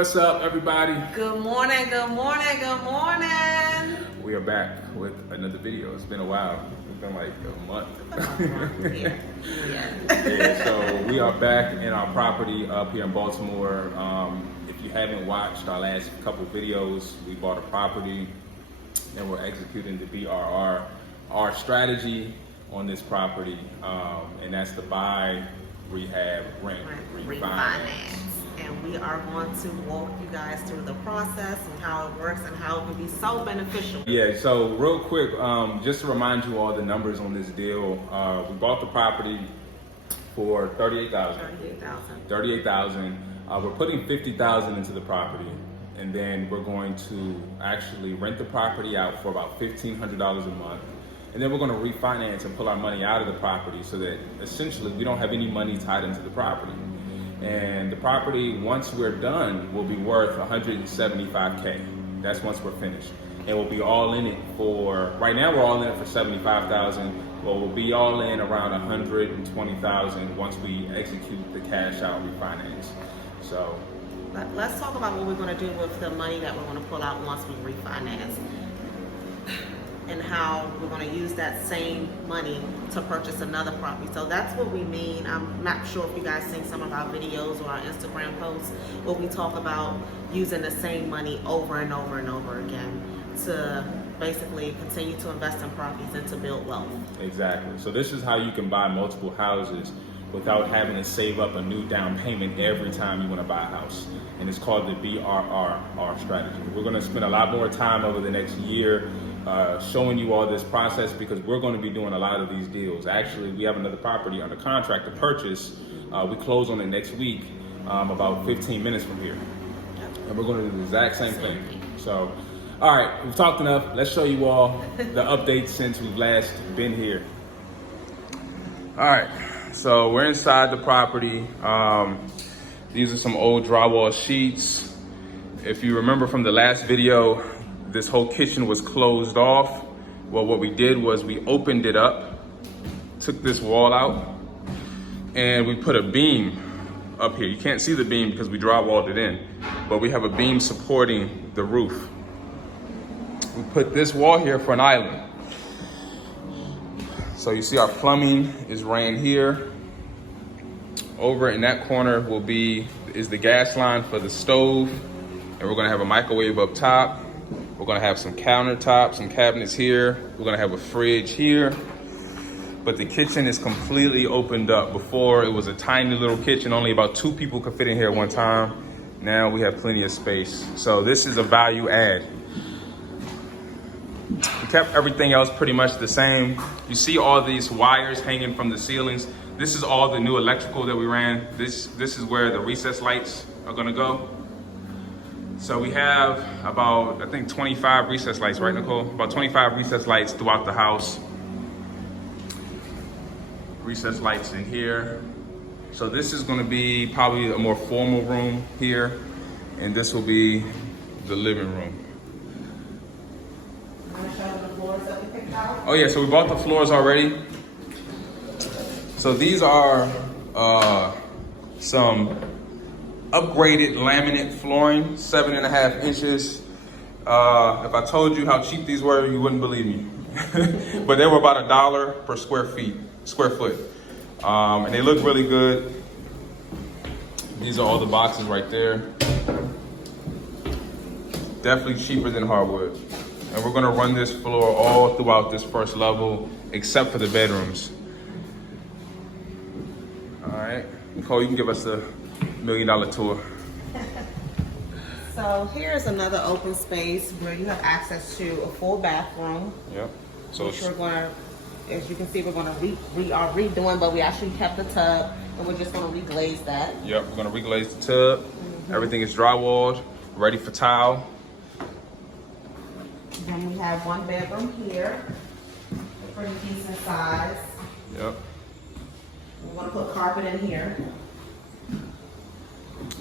What's up, everybody? Good morning, good morning, good morning. We are back with another video. It's been a while. It's been like a month. Yeah, so we are back in our property up here in Baltimore. If you haven't watched our last couple videos, we bought a property and we're executing the BRRR. Our strategy on this property, and that's to buy, rehab, rent, refinance. And we are going to walk you guys through the process and how it works and how it can be so beneficial. Yeah, so real quick, just to remind you all the numbers on this deal, we bought the property for $38,000. $38,000. We're putting $50,000 into the property, and then we're going to actually rent the property out for about $1,500 a month. And then we're going to refinance and pull our money out of the property so that essentially we don't have any money tied into the property. And the property, once we're done, will be worth $175K. That's once we're finished. And we'll be all in it for, right now we're all in it for $75,000, but we'll be all in around $120,000 once we execute the cash out refinance. So let's talk about what we're going to do with the money that we're going to pull out once we refinance, and how we're going to use that same money to purchase another property. So that's what we mean. I'm not sure if you guys seen some of our videos or our Instagram posts where we talk about using the same money over and over and over again to basically continue to invest in properties and to build wealth. Exactly. So this is how you can buy multiple houses without having to save up a new down payment every time you want to buy a house. And it's called the BRRR strategy. We're going to spend a lot more time over the next year showing you all this process, because we're going to be doing a lot of these deals. Actually, we have another property under contract to purchase. We close on it next week, about 15 minutes from here. And we're going to do the exact same thing. So, all right, we've talked enough. Let's show you all the updates since we've last been here. All right, so we're inside the property. These are some old drywall sheets. If you remember from the last video, this whole kitchen was closed off. Well, what we did was we opened it up, took this wall out, and we put a beam up here. You can't see the beam because we drywalled it in, but we have a beam supporting the roof. We put this wall here for an island. So you see our plumbing is ran here. Over in that corner is the gas line for the stove, and we're gonna have a microwave up top. We're gonna have some countertops and cabinets here. We're gonna have a fridge here. But the kitchen is completely opened up. Before, it was a tiny little kitchen. Only about 2 people could fit in here at one time. Now we have plenty of space. So this is a value add. We kept everything else pretty much the same. You see all these wires hanging from the ceilings. This is all the new electrical that we ran. This is where the recess lights are gonna go. So we have about, I think, 25 recess lights, right, Nicole? About 25 recess lights throughout the house. Recess lights in here. So this is gonna be probably a more formal room here, and this will be the living room. Want to show them the floors that we picked out? Oh yeah, so we bought the floors already. So these are some upgraded laminate flooring, 7.5 inches. If I told you how cheap these were, you wouldn't believe me. But they were about $1 per square foot. And they look really good. These are all the boxes right there. Definitely cheaper than hardwood. And we're gonna run this floor all throughout this first level, except for the bedrooms. All right, Nicole, you can give us the $1 million tour. So here's another open space where you have access to a full bathroom. Yep. So which we're going to, as you can see, we're going to redoing, but we actually kept the tub, and we're just going to reglaze that. Yep, we're going to reglaze the tub. Everything is drywalled, ready for tile. Then we have one bedroom here, a pretty decent size. Yep. We're going to put carpet in here.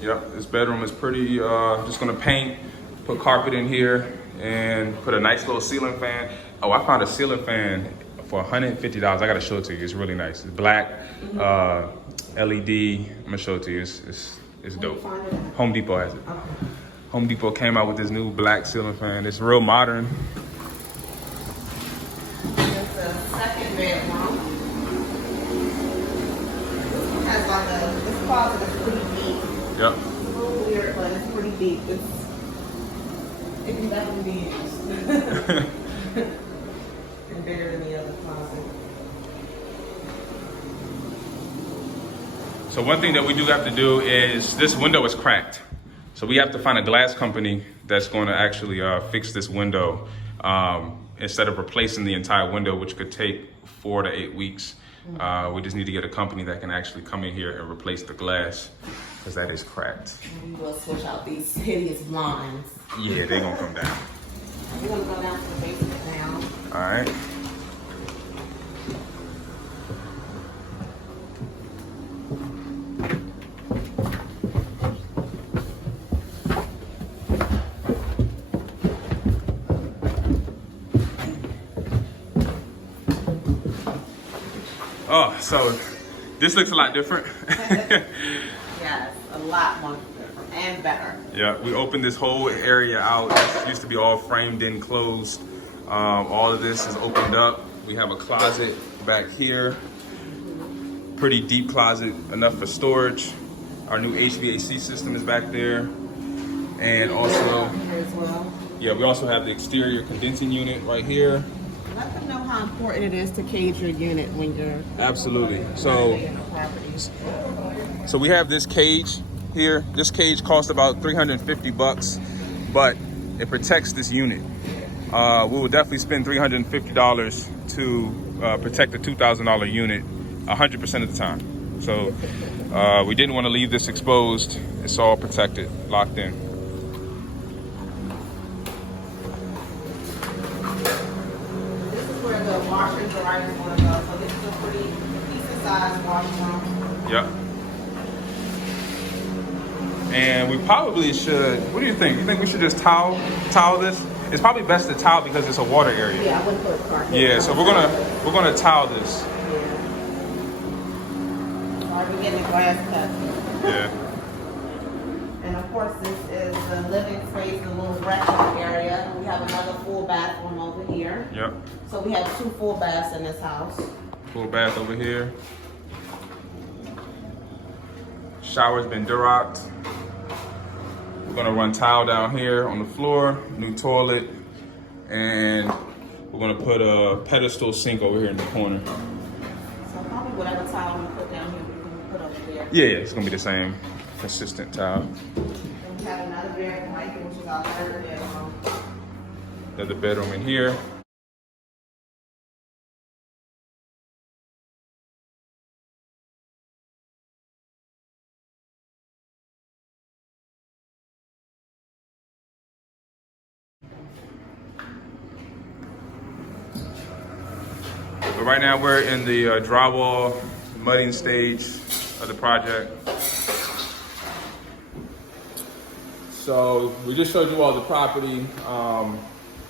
Yep, this bedroom is pretty, just gonna paint, put carpet in here, and put a nice little ceiling fan. Oh, I found a ceiling fan for $150. I gotta show it to you, it's really nice. It's black, LED, I'm gonna show it to you. It's It's Where you dope. find it at? Home Depot has it. Okay. Home Depot came out with this new black ceiling fan. It's real modern. It's the second bedroom. This has like this closet is pretty deep. Yep. It's a little weird, but it's pretty deep. It can definitely be used. And bigger than the other closet. So one thing that we do have to do is this window is cracked. So we have to find a glass company that's going to actually fix this window instead of replacing the entire window, which could take 4 to 8 weeks. We just need to get a company that can actually come in here and replace the glass because that is cracked. And we will switch out these hideous blinds. Yeah, they're going to come down. We're going to go down to the basement now. All right. Oh, so this looks a lot different. Yes, a lot more different and better. Yeah, we opened this whole area out. This used to be all framed in, closed. All of this is opened up. We have a closet back here. Pretty deep closet, enough for storage. Our new HVAC system is back there. And also, Here as well. yeah, we also have the exterior condensing unit right here. Let them know how important it is to cage your unit when you're Absolutely. So we have this cage here. This cage costs about $350, but it protects this unit. We will definitely spend $350 to protect the $2,000 unit 100% of the time. So we didn't want to leave this exposed. It's all protected, locked in. The washer and dryer is going to go. So this is a pretty decent sized washroom. Yep. And we probably should, what do you think? You think we should just towel this? It's probably best to towel because it's a water area. Yeah, I wouldn't put a carpet. Yeah, so we're gonna towel this. Yeah. Sorry, we're getting the grass cut. Yeah. And of course, this is the living space, the little restroom area. We have another full bathroom over here. Yep. So we have 2 full baths in this house. Full bath over here. Shower's been Durocked. We're gonna run tile down here on the floor, new toilet, and we're gonna put a pedestal sink over here in the corner. So probably whatever tile we put down here, we can put over there. Yeah, it's gonna be the same consistent tile. Then we have another bedroom right here, which is our third bedroom. Another bedroom in here. But right now we're in the drywall mudding stage of the project. So we just showed you all the property.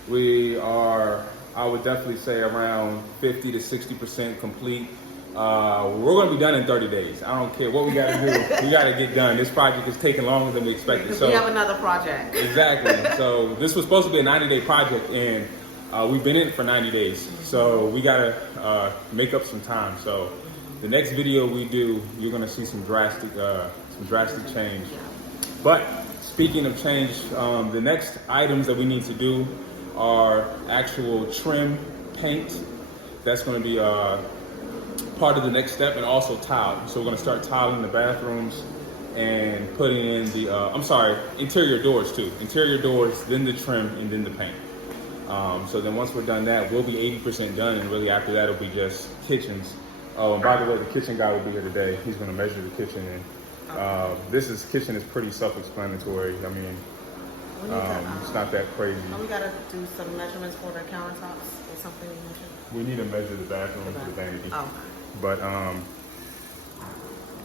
We are, I would definitely say, around 50 to 60% complete. We're going to be done in 30 days. I don't care what we got to do. We got to get done. This project is taking longer than we expected. So we have another project. Exactly. So this was supposed to be a 90-day project, and we've been in it for 90 days. So we got to make up some time. So the next video we do, you're going to see some drastic change. But speaking of change, the next items that we need to do are actual trim, paint. That's going to be part of the next step, and also tile. So we're going to start tiling the bathrooms and putting in the, interior doors too. Interior doors, then the trim, and then the paint. So then once we're done that, we'll be 80% done, and really after that, it'll be just kitchens. Oh, and by the way, the kitchen guy will be here today. He's going to measure the kitchen, and kitchen is pretty self-explanatory. I mean, it's not that crazy. We got to do some measurements for the countertops or something you mentioned. We need to measure the bathroom for the vanity. Oh. But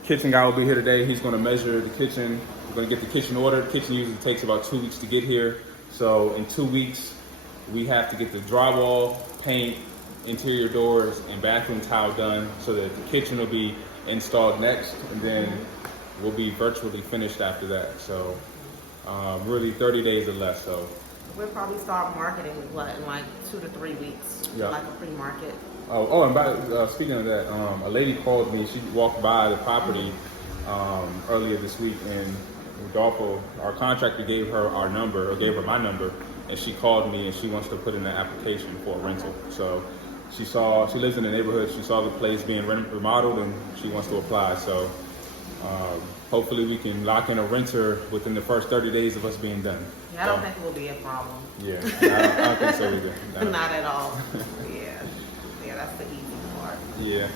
kitchen guy will be here today. He's going to measure the kitchen. We're going to get the kitchen ordered. Kitchen usually takes about 2 weeks to get here. So in 2 weeks, we have to get the drywall, paint, interior doors, and bathroom tile done so that the kitchen will be installed next. And then we'll be virtually finished after that. So really 30 days or less. So we'll probably start marketing in like 2 to 3 weeks, yeah. like a pre-market. And speaking of that, a lady called me. She walked by the property earlier this week, and Rodolfo, our contractor, gave her my number, and she called me and she wants to put in an application for a rental. So she lives in the neighborhood. She saw the place being remodeled, and she wants to apply. So hopefully we can lock in a renter within the first 30 days of us being done. Yeah, I don't think it will be a problem. Yeah, I don't think so either. No. Not at all. Yeah, that's the easy part. Yeah.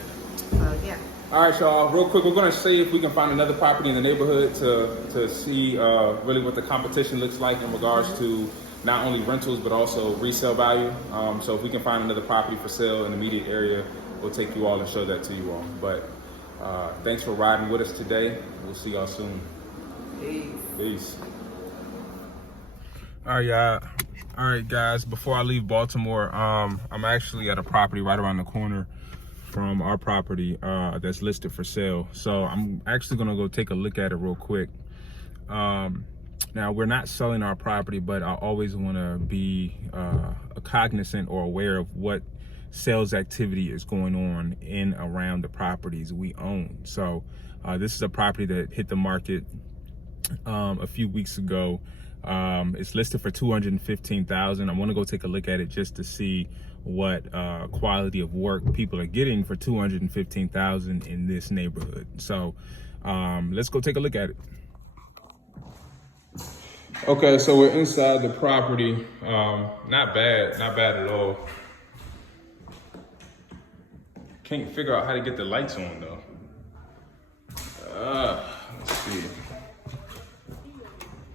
So yeah. All right, y'all. Real quick, we're gonna see if we can find another property in the neighborhood to see really what the competition looks like in regards to not only rentals but also resale value. So if we can find another property for sale in the immediate area, we'll take you all and show that to you all. But thanks for riding with us today. We'll see y'all soon. Peace. All right, y'all. All right, guys. Before I leave Baltimore, I'm actually at a property right around the corner from our property that's listed for sale. So I'm actually gonna go take a look at it real quick. Now we're not selling our property, but I always wanna be cognizant or aware of what sales activity is going on in around the properties we own. So this is a property that hit the market a few weeks ago. It's listed for $215,000. I want to go take a look at it just to see what quality of work people are getting for $215,000 in this neighborhood. So let's go take a look at it. Okay, so we're inside the property. Not bad at all. Can't figure out how to get the lights on though. Let's see.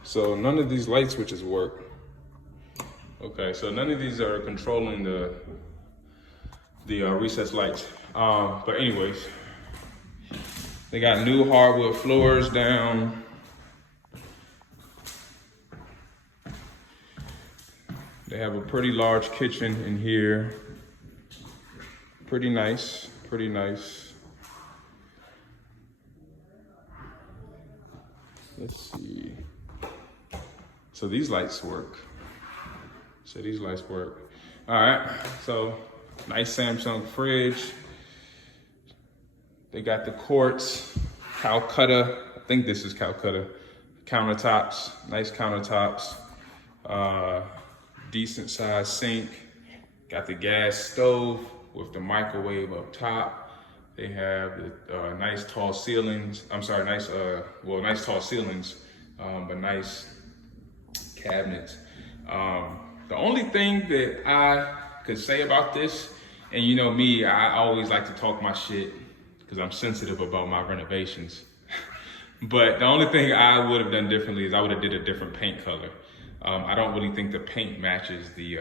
So none of these light switches work. Okay, so none of these are controlling the recessed lights. But anyways, they got new hardwood floors down. They have a pretty large kitchen in here. Pretty nice. Let's see. So these lights work. All right, so nice Samsung fridge. They got the quartz, Calcutta, I think this is Calcutta, countertops, nice countertops. Decent sized sink. Got the gas stove with the microwave up top. They have the nice tall ceilings. Nice tall ceilings, but nice cabinets. The only thing that I could say about this, and you know me, I always like to talk my shit because I'm sensitive about my renovations. But the only thing I would have done differently is I would have did a different paint color. I don't really think the paint matches the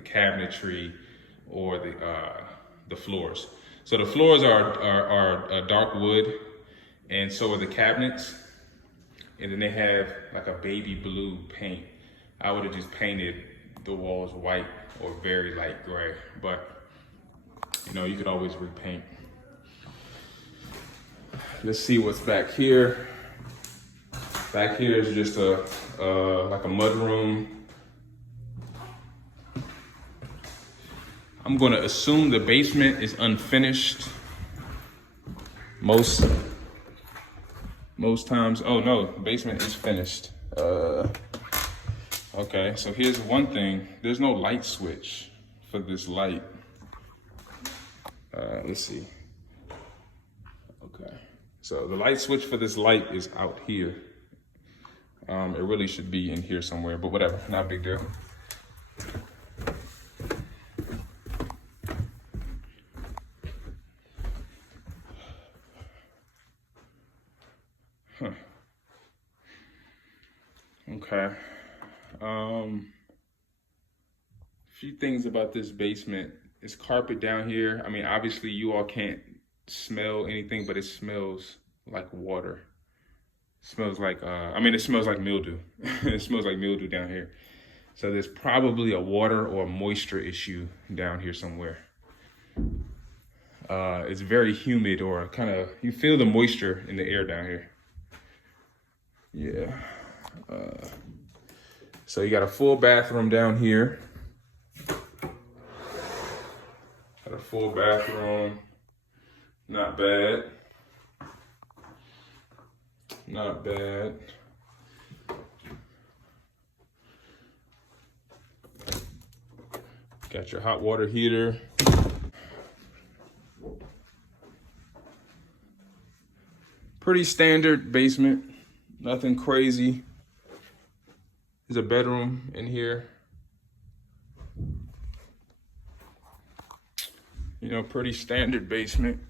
cabinetry or the floors. So the floors are dark wood, and so are the cabinets. And then they have like a baby blue paint. I would have just painted the walls white or very light gray, but you know, you could always repaint. Let's see what's back here. Back here is just like a mud room. I'm gonna assume the basement is unfinished. Most times, oh no, the basement is finished. Okay, so here's one thing. There's no light switch for this light. Let's see. Okay, so the light switch for this light is out here. It really should be in here somewhere, but whatever, not a big deal. Okay. Few things about this basement. It's carpet down here. I mean, obviously you all can't smell anything, but it smells like water. It smells like, it smells like mildew. It smells like mildew down here. So there's probably a water or moisture issue down here somewhere. It's very humid, or kind of, you feel the moisture in the air down here. Yeah. So you got a full bathroom down here. Got a full bathroom. Not bad. Not bad. Got your hot water heater. Pretty standard basement. Nothing crazy. There's a bedroom in here. You know, pretty standard basement.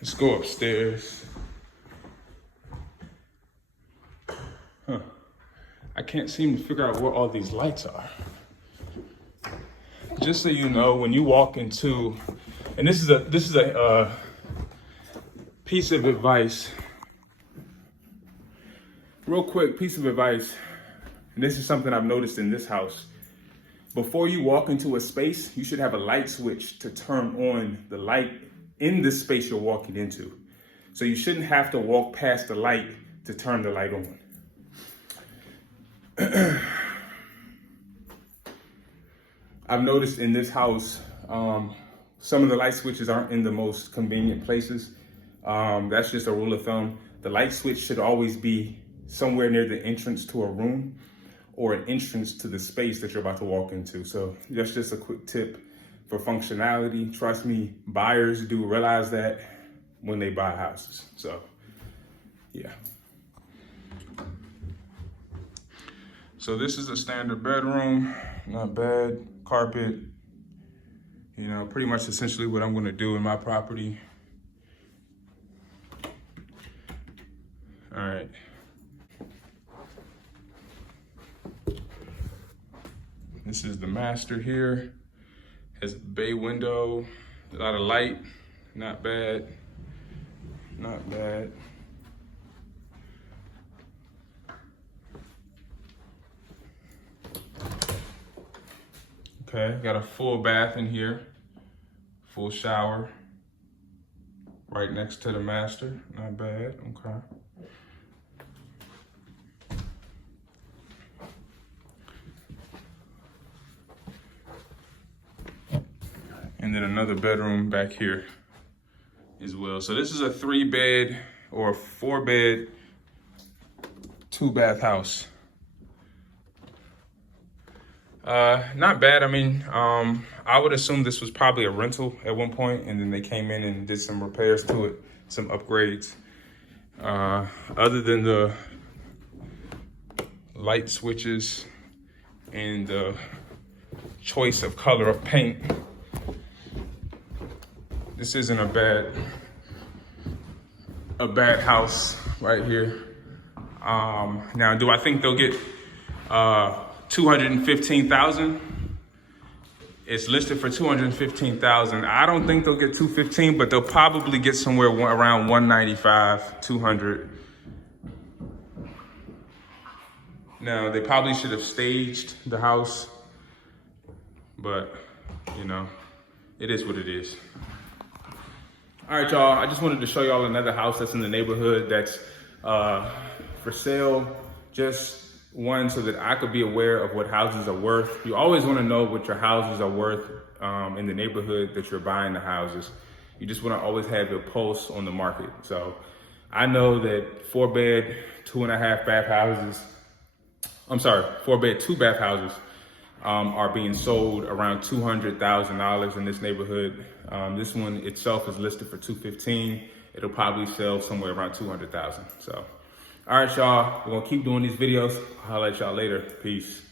Let's go upstairs. I can't seem to figure out where all these lights are. Just so you know, when you walk into, and this is a piece of advice, real quick piece of advice, and this is something I've noticed in this house. Before you walk into a space, you should have a light switch to turn on the light in the space you're walking into. So you shouldn't have to walk past the light to turn the light on. I've noticed in this house, some of the light switches aren't in the most convenient places. That's just a rule of thumb. The light switch should always be somewhere near the entrance to a room or an entrance to the space that you're about to walk into. So that's just a quick tip for functionality. Trust me, buyers do realize that when they buy houses. So, yeah. So this is a standard bedroom, not bad. Carpet, you know, pretty much essentially what I'm gonna do in my property. All right. This is the master here. Has a bay window, a lot of light, not bad, not bad. Okay, got a full bath in here, full shower, right next to the master, not bad, okay. And then another bedroom back here as well. So this is a 3-bed or 4-bed, 2-bath house. Not bad. I mean, I would assume this was probably a rental at one point, and then they came in and did some repairs to it, some upgrades. Other than the light switches and the choice of color of paint, this isn't a bad house right here. Now, do I think they'll get $215,000? It's listed for $215,000. I don't think they'll get $215,000, but they'll probably get somewhere around $195,000, $200,000. Now, they probably should have staged the house, but you know, it is what it is. All right, y'all, I just wanted to show y'all another house that's in the neighborhood that's for sale. Just one, so that I could be aware of what houses are worth. You always want to know what your houses are worth in the neighborhood that you're buying the houses. You just want to always have your pulse on the market. So I know that 4-bed, 2.5-bath houses, 4-bed, 2-bath houses are being sold around $200,000 in this neighborhood. This one itself is listed for $215,000. It'll probably sell somewhere around $200,000. So, all right, y'all, we're gonna keep doing these videos. I'll holler at y'all later. Peace.